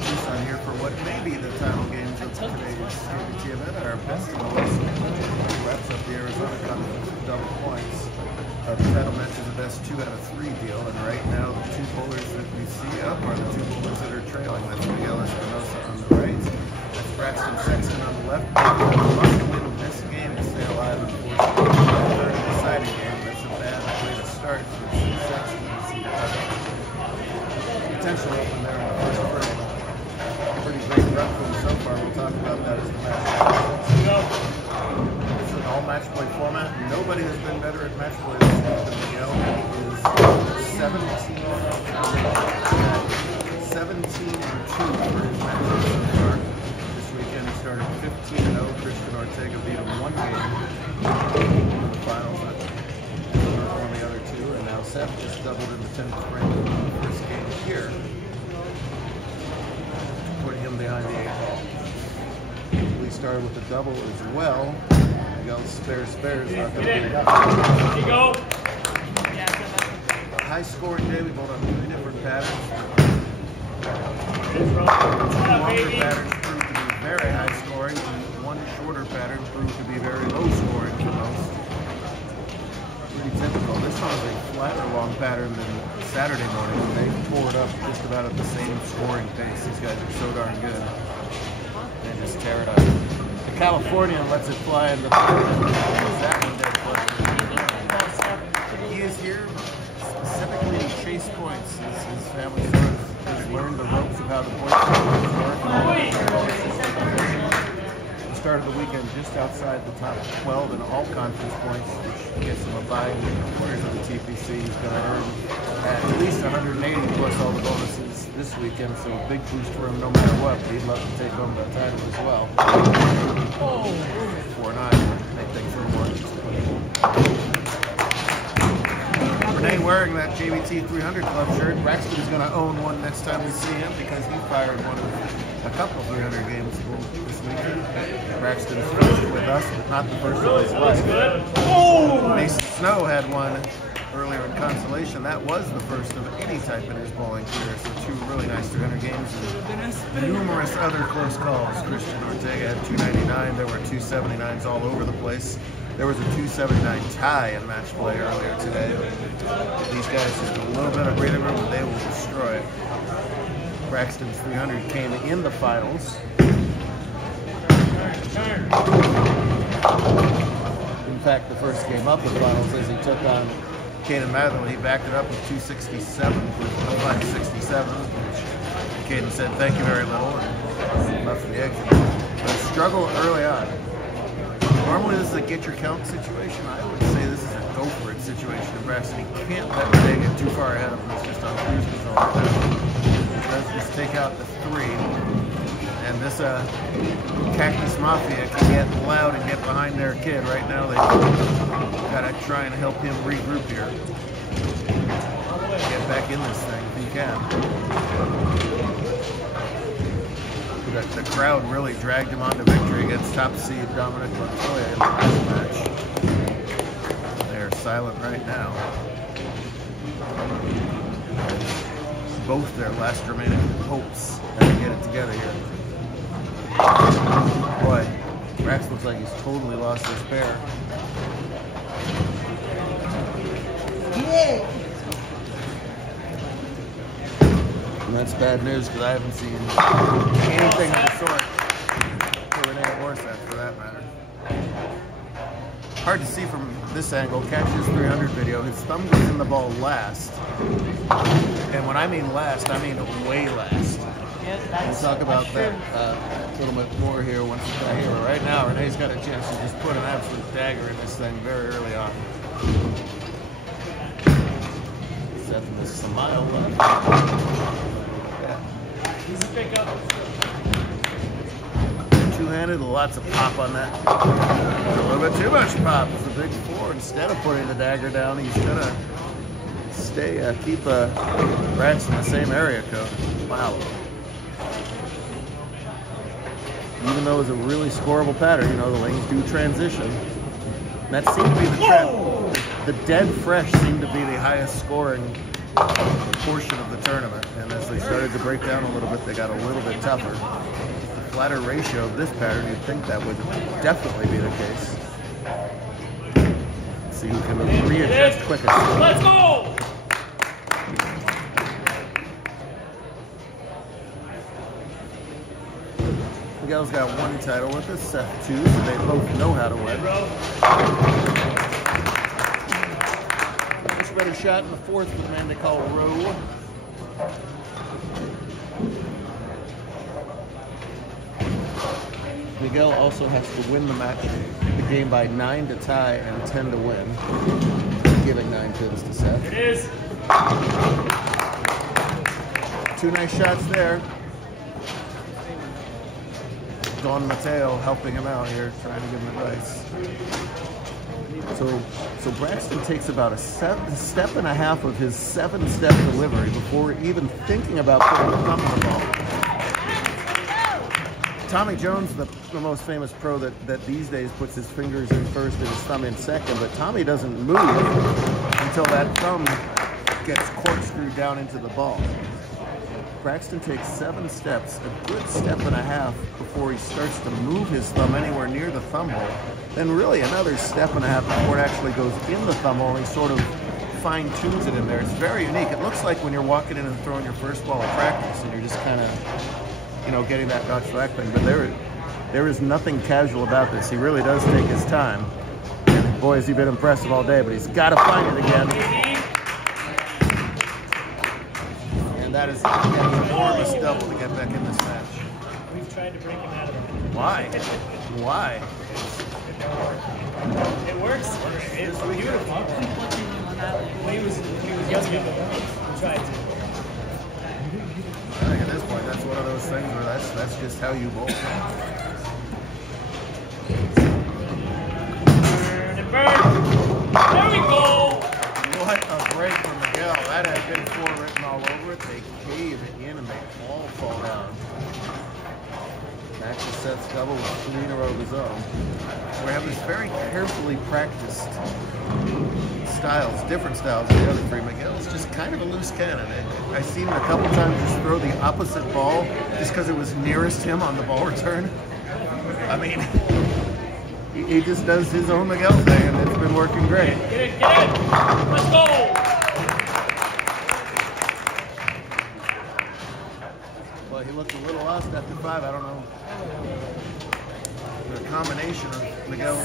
Tucson here for what may be the title games of today's JBT event. Our best and lowest wraps up the Arizona Cup double points. The title match is the best 2 out of 3 deal, and right now the 2 bowlers that we see up are the 2 bowlers that are trailing. That's Miguel Espinosa on the right. That's Braxton Sexton on the left. Must win this game to stay alive, unfortunately. Third deciding game. That's a bad way to start for Sexton. Potential open there in the first frame. Pretty great run for him so far. We'll talk about that as the match. It's an all match play format. Nobody has been better at match play this year than Miguel. He is 17 and 2 for his matches so far. This weekend he started 15-0. Christian Ortega beat him 1 game in the finals. Won the other 2, and now Seth just doubled in the 10th frame of the first game here, putting him behind the 8 ball. We started with a double as well. Miguel spares, not going to get it up. Here you go. A high-scoring day. We bowled on 3 different patterns. 2 longer patterns proved to be very high-scoring, and 1 shorter pattern proved to be very low-scoring for most. Pretty typical. This one is a flatter long pattern than Saturday morning, and they poured up just about at the same scoring pace. These guys are so darn good. And just tear it up. The Californian lets it fly in the that one dead play. He is here specifically to chase points. His family sort of has learned the ropes of how the points work. He started the weekend just outside the top 12 in all conference points, which gets him a bye in the quarters of the TPC. He's going to earn at least 180 plus all the bonuses this weekend, so a big boost for him no matter what. But he'd love to take home the title as well. 4-9, I think for one. Renee wearing that JBT 300 Club shirt. Braxton is going to own one next time we see him because he fired a couple 300 games this weekend. Braxton's first with us, but not the first of his life. Mason Snow had one earlier in consolation. That was the first of any type in his bowling career. So 2 really nice 300 games and numerous other close calls. Christian Ortega had 299. There were 279s all over the place. There was a 279 tie in match play earlier today. These guys just a little bit of breathing room and they will destroy it. Braxton's 300 came in the finals. In fact, the first game up in the finals as he took on Caden Mather, he backed it up with 267 with 567, which Caden said thank you very little and left for the exit. But struggle early on. Normally this is a get your count situation. I would say this is a go for it situation. Braxton, he can't let Renee get too far ahead of him. It's just on cruise control. Let's just take out the 3. And this Cactus Mafia can get loud and get behind their kid. Right now they gotta try and help him regroup here. Get back in this thing if he can. The crowd really dragged him on to victory against top seed Dominic Montoya in the last match. They're silent right now. Both their last remaining hopes as they get it together here. Boy, Brax looks like he's totally lost his pair. Yeah. And that's bad news because I haven't seen anything of the sort for Renee or Seth for that matter. Hard to see from this angle. Catch his 300 video. His thumb goes in the ball last. And when I mean last, I mean way last. We'll talk about that a little bit more here once we get here. But right now, Renee's got a chance to just put an absolute dagger in this thing very early on. Seth with a smile left. Two-handed, lots of pop on that. A little bit too much pop. It's a big 4. Instead of putting the dagger down, he's gonna stay, keep Brax in the same area code. Wow. Even though it's a really scoreable pattern, you know, the lanes do transition. And that seemed to be the trend. The dead fresh seemed to be the highest scoring portion of the tournament. And as they started to break down a little bit. They got a little bit tougher. The flatter ratio of this pattern, you'd think that would definitely be the case. Let's see who can readjust quickest. Let's go! Miguel's got one title with us, Seth 2, so they both know how to win. Much better shot in the fourth with a man they call Rowe. Miguel also has to win the match, the game by 9 to tie and 10 to win, giving 9 pins to Seth. It is. Two nice shots there. Don Mateo helping him out here, trying to give him advice. So Braxton takes about a step and a half of his 7-step delivery before even thinking about putting the thumb on the ball. Tommy Jones, the most famous pro that these days puts his fingers in first and his thumb in second, but Tommy doesn't move until that thumb gets corkscrewed down into the ball. Braxton takes 7 steps, a good step and a half before he starts to move his thumb anywhere near the thumb hole. Then really another step and a half before it actually goes in the thumb hole and he sort of fine-tunes it in there. It's very unique. It looks like when you're walking in and throwing your first ball at practice and you're just kind of, you know, getting that notch back thing. But there is nothing casual about this. He really does take his time. And boy, has he been impressive all day, but he's got to find it again. And that is an enormous double to get back in this match. We've tried to break him out of it. Why? Why? It works. It's beautiful. When he was younger, we tried to. I think at this point, that's one of those things where that's just how you bowl. Burn and burn. There we go. What a break from Miguel. That had been 4 written all over it. They cave it in and they all fall down. Back to Seth's double with 3 in a row of his own. We have this very carefully practiced styles, different styles than the other 3. Miguel's just kind of a loose cannon. I've seen him a couple times just throw the opposite ball just because it was nearest him on the ball return. I mean, he just does his own Miguel thing, and it's been working great. Get it, get it. Let's go. Well, he looked a little lost after 5. I don't know. The combination of Miguel's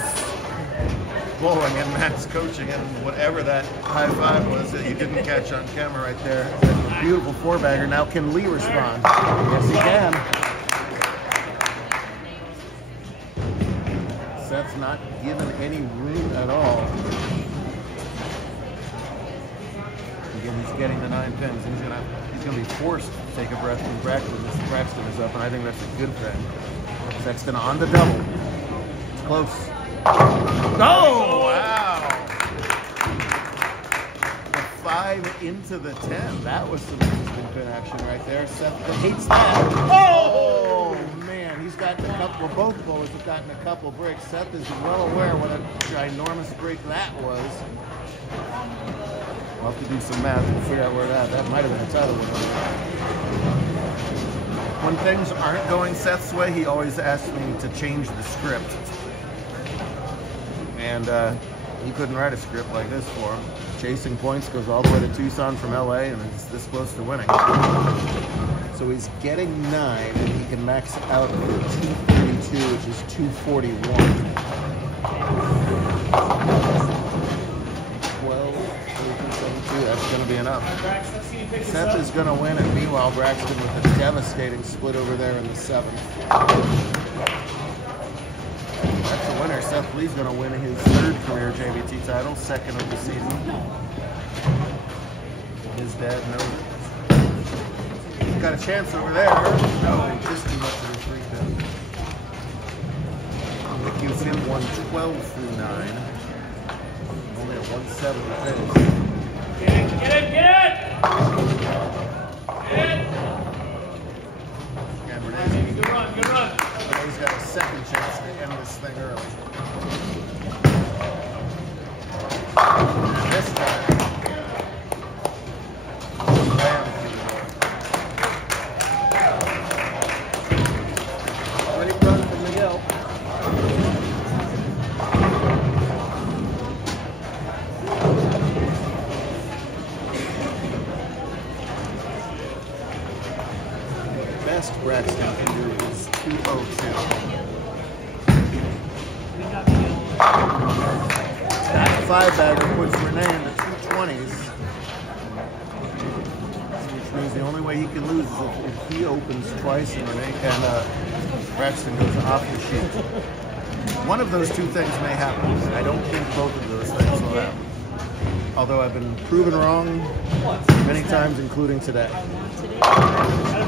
bowling and Matt's coaching and whatever that high 5 was that you didn't catch on camera right there. A beautiful 4-bagger. Now can Lee respond? Yes, he can. Seth's not given any room at all. Again, he's getting the 9 pins. He's gonna be forced to take a breath when Braxton is up, and I think that's a good thing. Sexton on the double. It's close. Oh, wow. The 5 into the 10. That was some interesting pin action right there. Seth hates that. Oh, man. He's gotten a couple. Well, both bowlers have gotten a couple breaks. Seth is well aware what a ginormous break that was. We'll have to do some math. We'll figure out where that might have been a title winner. When things aren't going Seth's way, he always asks me to change the script. And he couldn't write a script like this for him. Chasing points goes all the way to Tucson from LA, and it's this close to winning. So he's getting 9, and he can max out for 232, which is 241. 12, 13, 72, that's going to be enough. Seth is going to win, and meanwhile Braxton with a devastating split over there in the 7th. That's the winner. Seth Lee's going to win his 3rd career JBT title, 2nd of the season. His dad knows it. He's got a chance over there. No, just too much of the 3 pin. It gives him 112 through 9. Only a 170 finish. Get it, get it, get it! Get it! Good run, good run. He's got a 2nd chance to end this thing early. And this time, best Braxton can do is 202. That 5-bagger puts Renee in the 220s, which means the only way he can lose is if he opens twice and Braxton goes off the sheet. One of those two things may happen. I don't think both of those things will happen. Although I've been proven wrong many times, including today.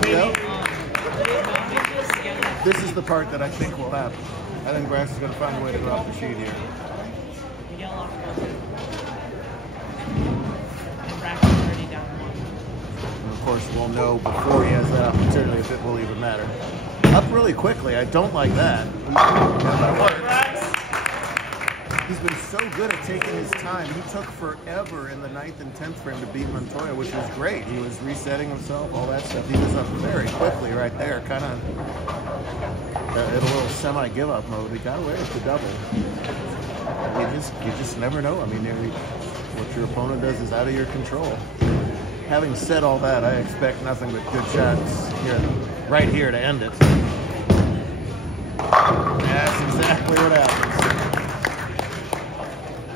Yep. This is the part that I think will happen. I think Braxton's going to find a way to go off the sheet here. And of course, we'll know before he has that opportunity if it will even matter. Up really quickly. I don't like that. He's been so good at taking his time. He took forever in the 9th and 10th frame to beat Montoya, which was great. He was resetting himself, all that stuff. He was up very quickly right there, kind of in a little semi-give-up mode. He got away with the double. You just never know. I mean, what your opponent does is out of your control. Having said all that, I expect nothing but good shots here, right here to end it. That's exactly what happens.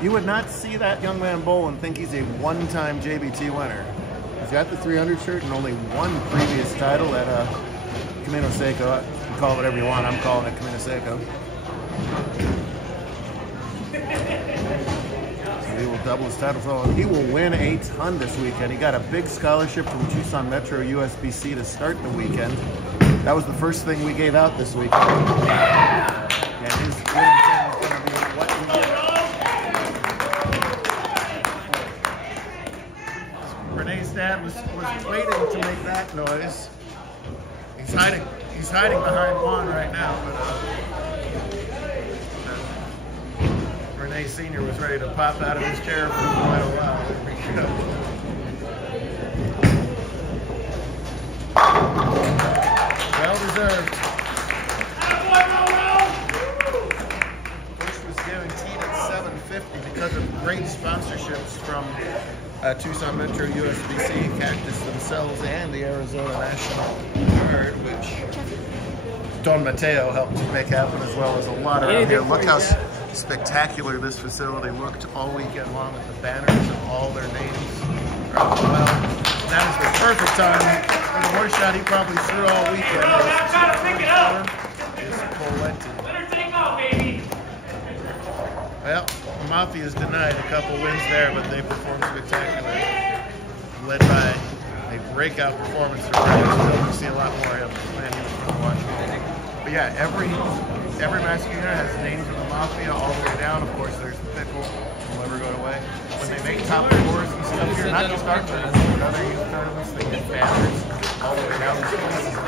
You would not see that young man bowl and think he's a one-time JBT winner. He's got the 300 shirt and only one previous title at Camino Seco. You can call it whatever you want. I'm calling it Camino Seco. So he will double his title total. He will win a ton this weekend. He got a big scholarship from Tucson Metro USBC to start the weekend. That was the first thing we gave out this weekend. And his winning thing is going to be what we get. Renee's dad was waiting to make that noise. He's hiding behind Juan right now, but Renee Sr. was ready to pop out of his chair for quite a while. Well deserved. Coach was guaranteed at 750 because of great sponsorships from Tucson Metro USBC, Cactus themselves, and the Arizona National Guard, which Don Mateo helped make happen, as well as a lot around here. Look how spectacular this facility looked all weekend long with the banners and all their names. Well, that is the perfect time for the worst shot he probably threw all weekend. I'm trying to pick it up. Let her take off, baby. Well, Mafia's denied a couple wins there, but they performed spectacularly. Led by a breakout performance from Ray. We'll see a lot more of him. Man, he was fun to watch. But yeah, every match unit has names of the Mafia all the way down. Of course, there's the Pickle. Will never go away. When they make top fours and stuff here, not just our tournaments, but other youth tournaments, they get banners all the way down. This place is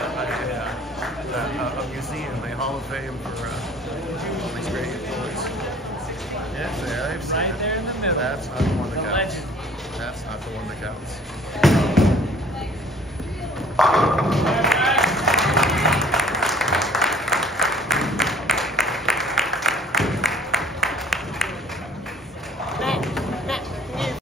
a museum, a Hall of Fame for all these great boys. Yes, they've seen Right it. there in the middle. That's not the one that counts. Legend. That's not the one that counts.